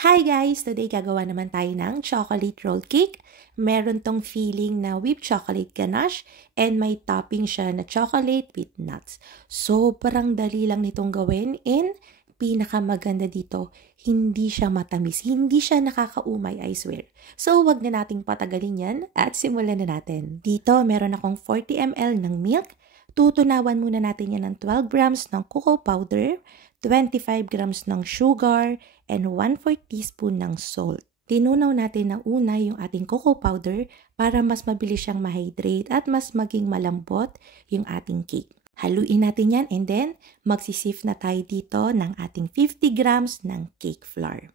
Hi guys! Today gagawa naman tayo ng chocolate roll cake. Meron tong feeling na whipped chocolate ganache and may topping siya na chocolate with nuts. Sobrang dali lang nitong gawin and pinakamaganda dito, hindi siya matamis, hindi siya nakakaumay, I swear. So wag na nating patagalin yan at simulan na natin. Dito meron akong 40 ml ng milk. Tutunawan muna natin yan ng 12 grams ng cocoa powder, 25 grams ng sugar, and 1/4 teaspoon ng salt. Tinunaw natin ng una yung ating cocoa powder para mas mabilis siyang ma-hydrate at mas maging malambot yung ating cake. Haluin natin yan and then magsisift na tayo dito ng ating 50 grams ng cake flour.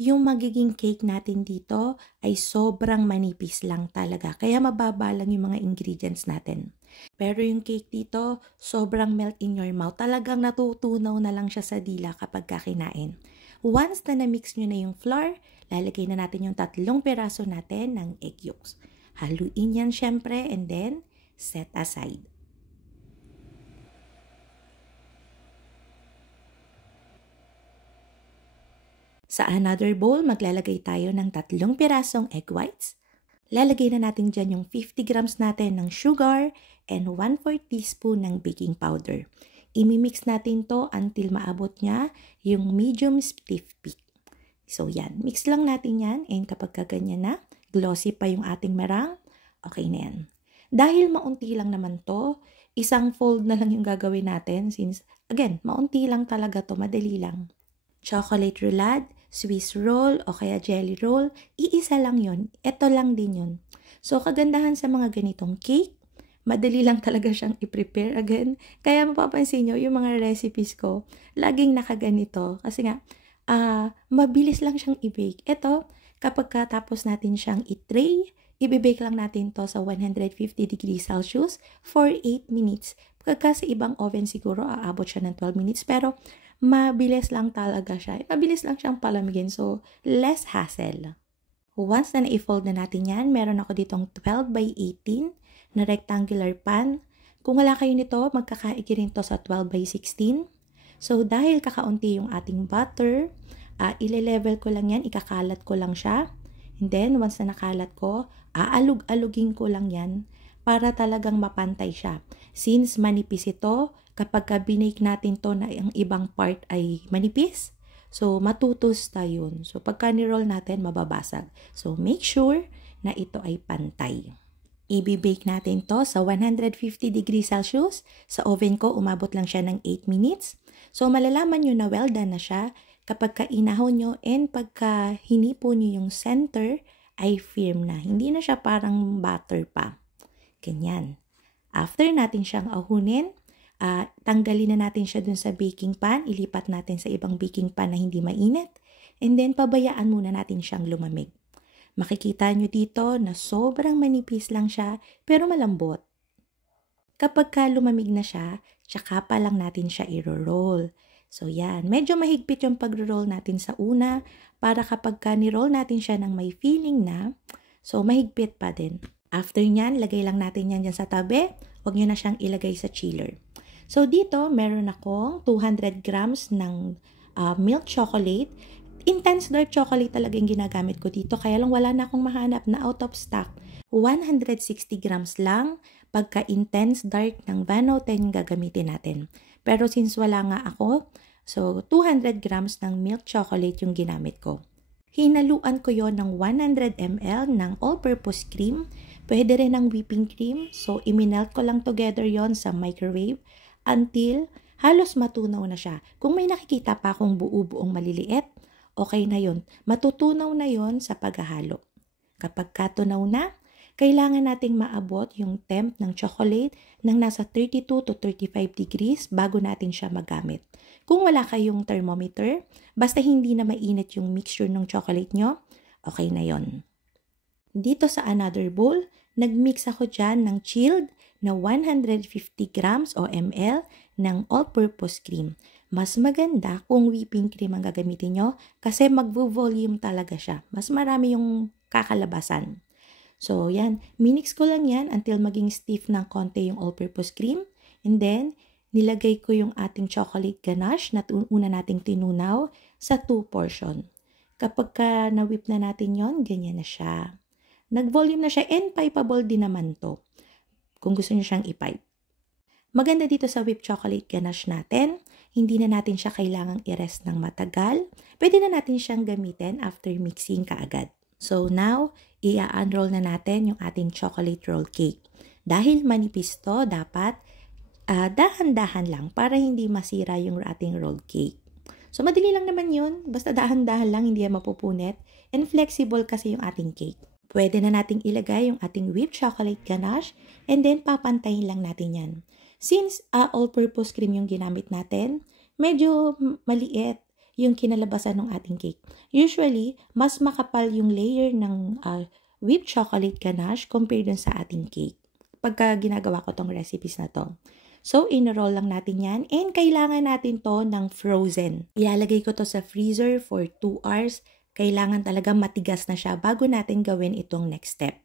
Yung magiging cake natin dito ay sobrang manipis lang talaga, kaya mababa lang yung mga ingredients natin. Pero yung cake dito, sobrang melt in your mouth. Talagang natutunaw na lang siya sa dila kapag kakinain. Once na na-mix nyo na yung flour, lalagay na natin yung 3 piraso natin ng egg yolks. Haluin yan syempre and then set aside. Sa another bowl, maglalagay tayo ng 3 pirasong egg whites. Lalagay na natin dyan yung 50 grams natin ng sugar and 1/4 teaspoon ng baking powder. Imimix natin to until maabot niya yung medium stiff peak. So yan, mix lang natin yan and kapag kaganyan na, glossy pa yung ating meringue, okay na yan. Dahil maunti lang naman to, isang fold na lang yung gagawin natin since, again, maunti lang talaga to, madali lang. Chocolate roulade, Swiss roll o kaya jelly roll, iisa lang yon. Ito lang din yun. So, kagandahan sa mga ganitong cake, madali lang talaga siyang i-prepare again. Kaya mapapansin nyo, yung mga recipes ko, laging nakaganito. Kasi nga, mabilis lang siyang i-bake. Ito, kapag katapos natin siyang i-tray, i-bake lang natin to sa 150 degrees Celsius for 8 minutes. Pagka sa ibang oven siguro, aabot siya ng 12 minutes. Pero, mabilis lang talaga siya. Mabilis lang siyang palamigin. So, less hassle. Once na na-fold na natin yan, meron ako ditong 12 by 18 na rectangular pan. Kung wala kayo nito, magkakaigi rin to sa 12 by 16. So, dahil kakaunti yung ating butter, ile-level ko lang yan, ikakalat ko lang siya. And then, once na nakalat ko, aalug-alugin ko lang yan para talagang mapantay siya. Since manipis ito, kapag binake natin to na ang ibang part ay manipis, so matutusta yun. So pagka ni-roll natin, mababasag. So make sure na ito ay pantay. I-bake natin to sa 150 degrees Celsius. Sa oven ko, umabot lang siya ng 8 minutes. So malalaman nyo na well done na siya kapag kainahon nyo and pagka hinipo nyo yung center ay firm na. Hindi na siya parang butter pa. Ganyan. After natin siyang ahunin, tanggalin na natin siya dun sa baking pan, ilipat natin sa ibang baking pan na hindi mainit, and then pabayaan muna natin siyang lumamig. Makikita nyo dito na sobrang manipis lang siya, pero malambot. Kapag lumamig na siya, tsaka pa lang natin siya i-roll. So yan, medyo mahigpit yung pag-roll natin sa una, para kapag ni-roll natin siya ng may feeling na, so mahigpit pa din. After nyan, lagay lang natin yan dyan sa tabi, huwag nyo na siyang ilagay sa chiller. So, dito, meron akong 200 grams ng milk chocolate. Intense dark chocolate talaga yung ginagamit ko dito. Kaya lang wala na akong mahanap na out of stock. 160 grams lang. Pagka intense dark ng Van Houten gagamitin natin. Pero since wala nga ako, so 200 grams ng milk chocolate yung ginamit ko. Hinaluan ko yon ng 100 ml ng all-purpose cream. Pwede rin ng whipping cream. So, iminelt ko lang together yon sa microwave until halos matunaw na siya. Kung may nakikita pa akong buo-buong maliliit, okay na yon. Matutunaw na yon sa paghahalo. Kapag katunaw na, kailangan nating maabot yung temp ng chocolate ng nasa 32 to 35 degrees bago natin siya magamit. Kung wala kayong thermometer, basta hindi na mainit yung mixture ng chocolate nyo, okay na yon. Dito sa another bowl, nagmix ako dyan ng chilled na 150 grams o ml ng all-purpose cream. Mas maganda kung whipping cream ang gagamitin nyo kasi mag-volume talaga siya. Mas marami yung kakalabasan. So, yan. Minix ko lang yan until maging stiff ng konti yung all-purpose cream. And then, nilagay ko yung ating chocolate ganache na una nating tinunaw sa 2 portion. Kapag na-whip na natin yon, ganyan na siya. Nag-volume na siya and pipeable din naman to. Kung gusto niyo siyang i-pipe. Maganda dito sa whipped chocolate ganache natin, hindi na natin siya kailangang i-rest ng matagal. Pwede na natin siyang gamitin after mixing kaagad. So now, i-unroll na natin yung ating chocolate roll cake. Dahil manipis to, dapat dahan-dahan lang para hindi masira yung ating roll cake. So madali lang naman yun, basta dahan-dahan lang, hindi yan mapupunit. And flexible kasi yung ating cake. Pwede na nating ilagay yung ating whipped chocolate ganache and then papantayin lang natin yan. Since all-purpose cream yung ginamit natin, medyo maliit yung kinalabasan ng ating cake. Usually, mas makapal yung layer ng whipped chocolate ganache compared dun sa ating cake. Pagka ginagawa ko tong recipes na to. So, in-roll lang natin yan and kailangan natin to ng frozen. Ilalagay ko to sa freezer for 2 hours. Kailangan talaga matigas na siya bago natin gawin itong next step.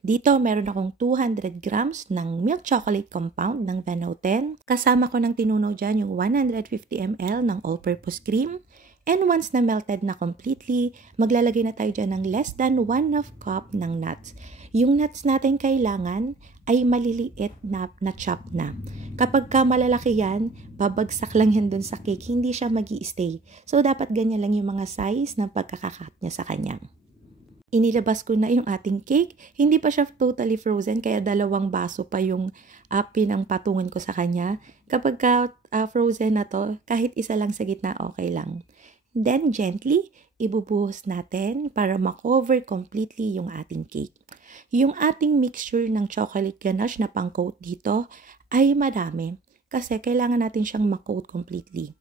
Dito, meron akong 200 grams ng milk chocolate compound ng Van Houten. Kasama ko ng tinunaw dyan yung 150 ml ng all-purpose cream. And once na melted na completely, maglalagay na tayo dyan ng less than 1/2 cup ng nuts. Yung nuts natin kailangan ay maliliit na chop na. Kapag ka malalaki yan, babagsak lang yan dun sa cake, hindi siya magi-stay. So, dapat ganyan lang yung mga size ng pagkakakat niya sa kanya. Inilabas ko na yung ating cake. Hindi pa siya totally frozen, kaya 2 baso pa yung pinangpatungan ko sa kanya. Kapag frozen na to, kahit isa lang sa gitna, okay lang. Then, gently, ibubuhos natin para makover completely yung ating cake. Yung ating mixture ng chocolate ganache na pang-coat dito ay madami kasi kailangan natin siyang ma-coat completely.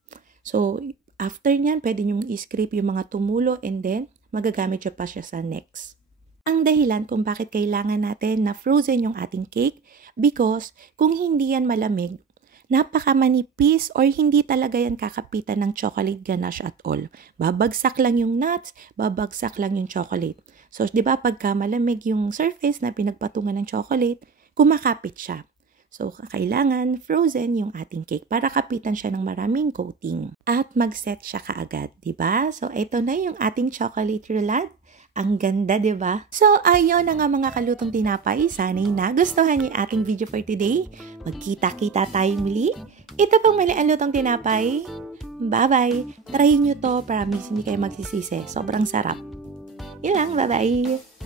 So, after nyan, pwede nyong i-scrape yung mga tumulo and then, magagamit siya pa siya sa next. Ang dahilan kung bakit kailangan natin na frozen yung ating cake because kung hindi yan malamig, napakamanipis or hindi talaga yan kakapitan ng chocolate ganache at all. Babagsak lang yung nuts, babagsak lang yung chocolate. So, di ba pagka malamig yung surface na pinagpatungan ng chocolate, kumakapit siya. So, kailangan frozen yung ating cake para kapitan siya ng maraming coating. At mag-set siya kaagad, di ba? So, ito na yung ating chocolate roulade. Ang ganda, di ba? So, ayun na nga mga kalutong tinapay. Sana'y nagustuhan niyo yung ating video for today. Magkita-kita tayong muli. Ito pang mali ang lutong tinapay. Bye-bye! Try nyo to. Promise, hindi kayo magsisisi. Sobrang sarap. Yun lang. Bye-bye!